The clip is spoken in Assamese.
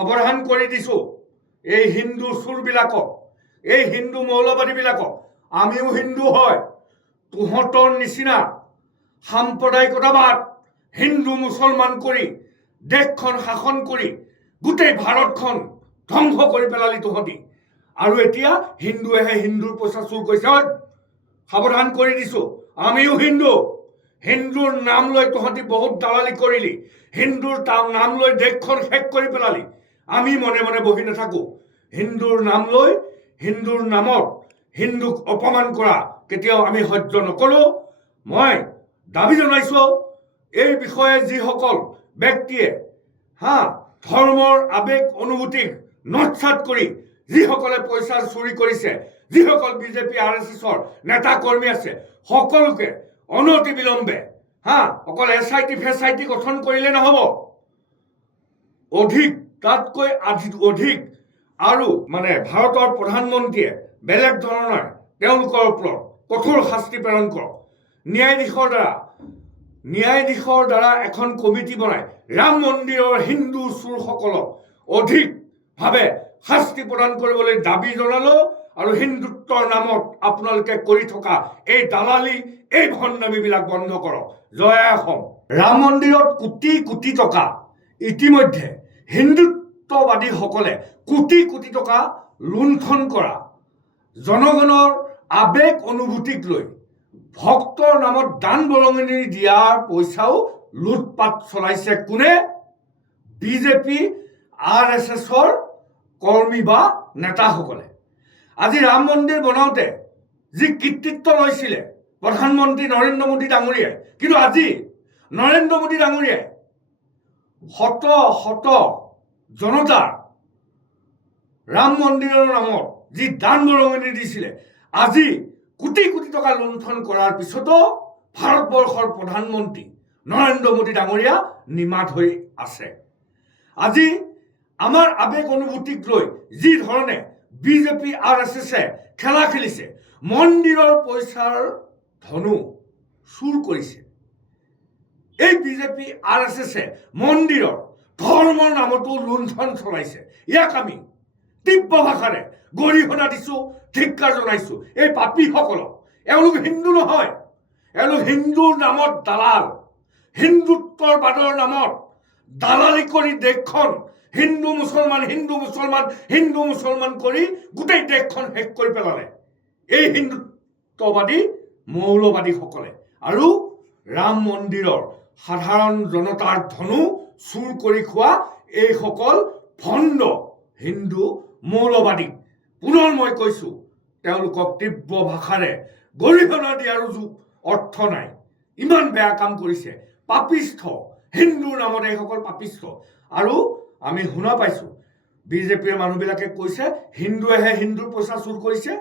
সাৱধান কৰি দিছো এই হিন্দু চোৰবিলাকক, এই হিন্দু মৌলবাদীবিলাকক। আমিও হিন্দু হয়, তহঁতৰ নিচিনা সাম্প্ৰদায়িকতাবাদ হিন্দু মুছলমান কৰি দেশখন শাসন কৰি গোটেই ভাৰতখন ধ্বংস কৰি পেলালি তহঁতি। আৰু এতিয়া হিন্দুৱেহে হিন্দুৰ পইচা চুৰ কৰিছে। সাৱধান কৰি দিছো, আমিও হিন্দু। হিন্দুৰ নাম লৈ তহঁতি বহুত দালালি কৰিলি, হিন্দুৰ নাম লৈ দেশখন শেষ কৰি পেলালি। আমি মনে মনে বহি নাথাকো। হিন্দুৰ নাম লৈ, হিন্দুৰ নামত হিন্দুক অপমান কৰা কেতিয়াও আমি সহ্য নকৰো। মই দাবী জনাইছো, এই বিষয়ে যিসকল ব্যক্তিয়ে ধৰ্মৰ আবেগ অনুভূতিক নস্যাৎ কৰি যিসকলে পইচা চুৰি কৰিছে, যিসকল বিজেপি RSSৰ নেতা কৰ্মী আছে, সকলোকে অনতি বিলম্বে অকল SIT ফেচাইটি গঠন কৰিলে নহব, তাতকৈ অধিক আৰু ভাৰতৰ প্ৰধানমন্ত্ৰীয়ে বেলেগ ধৰণৰ তেওঁলোকৰ ওপৰত কঠোৰ শাস্তি প্ৰেৰণ কৰক। ন্যায়াধীশৰ দ্বাৰা এখন কমিটি বনাই ৰাম মন্দিৰৰ হিন্দু চোৰসকলক অধিকভাৱে শাস্তি প্ৰদান কৰিবলৈ দাবী জনালো। আৰু হিন্দুত্বৰ নামত আপোনালোকে কৰি থকা এই দালালি, এই ভণ্ডামিবিলাক বন্ধ কৰক। জয় অসম। ৰাম মন্দিৰত কোটি কোটি টকা ইতিমধ্যে হিন্দুত্ববাদীসকলে কোটি কোটি টকা লুণ্ঠন কৰা, জনগণৰ আবেগ অনুভূতিক লৈ ভক্তৰ নামত দান বৰঙণি দিয়াৰ পইচাও লুটপাট চলাইছে কোনে? বিজেপি RSSৰ কৰ্মী বা নেতাসকলে। আজি ৰাম মন্দিৰ বনাওঁতে যি কৃতিত্ব লৈছিলে প্ৰধানমন্ত্ৰী নৰেন্দ্ৰ মোদী ডাঙৰীয়াই, কিন্তু আজি নৰেন্দ্ৰ মোদী ডাঙৰীয়াই শত শত জনতাৰ ৰাম মন্দিৰৰ নামত যি দান বৰঙণি দিছিলে, আজি কোটি কোটি টকা লুণ্ঠন কৰাৰ পিছতো ভাৰতবৰ্ষৰ প্ৰধানমন্ত্ৰী নৰেন্দ্ৰ মোদী ডাঙৰীয়া নিমাত হৈ আছে। আজি আমাৰ আবেগ অনুভূতিক লৈ যি ধৰণে বিজেপি RSSে খেলা খেলিছে, মন্দিৰৰ পইচাৰ ধনো চুৰ কৰিছে। এই বিজেপি RSSে মন্দিৰৰ ধৰ্মৰ নামতো লুণ্ঠন চলাইছে। ইয়াক আমি তীব্ৰ ভাষাৰে গৰিহণা দিছো, ধিক্কাৰ জনাইছো এই পাপীসকলক। এওঁলোক হিন্দু নহয়, এওঁলোক হিন্দুৰ নামত দালাল, হিন্দুত্বৰ বাদৰ নামত দালালি কৰি দেশখন হিন্দু মুছলমান কৰি গোটেই দেশখন শেষ কৰি পেলালে এই হিন্দুত্ববাদী মৌলবাদীসকলে। আৰু ৰাম মন্দিৰৰ সাধাৰণ জনতাৰ ধনো চুৰ কৰি খোৱা এইসকল ভণ্ড হিন্দু মৌলবাদী, পুনৰ মই কৈছো, তেওঁলোকক তীব্ৰ ভাষাৰে গৰিহণা দিয়াৰো অৰ্থ নাই। ইমান বেয়া কাম কৰিছে, পাপিষ্ঠ, হিন্দুৰ নামত এইসকল পাপিষ্ঠ। আৰু আমি শুনা পাইছো বিজেপিৰ মানুহবিলাকে কৈছে হিন্দুৱেহে হিন্দুৰ পইচা চুৰ কৰিছে।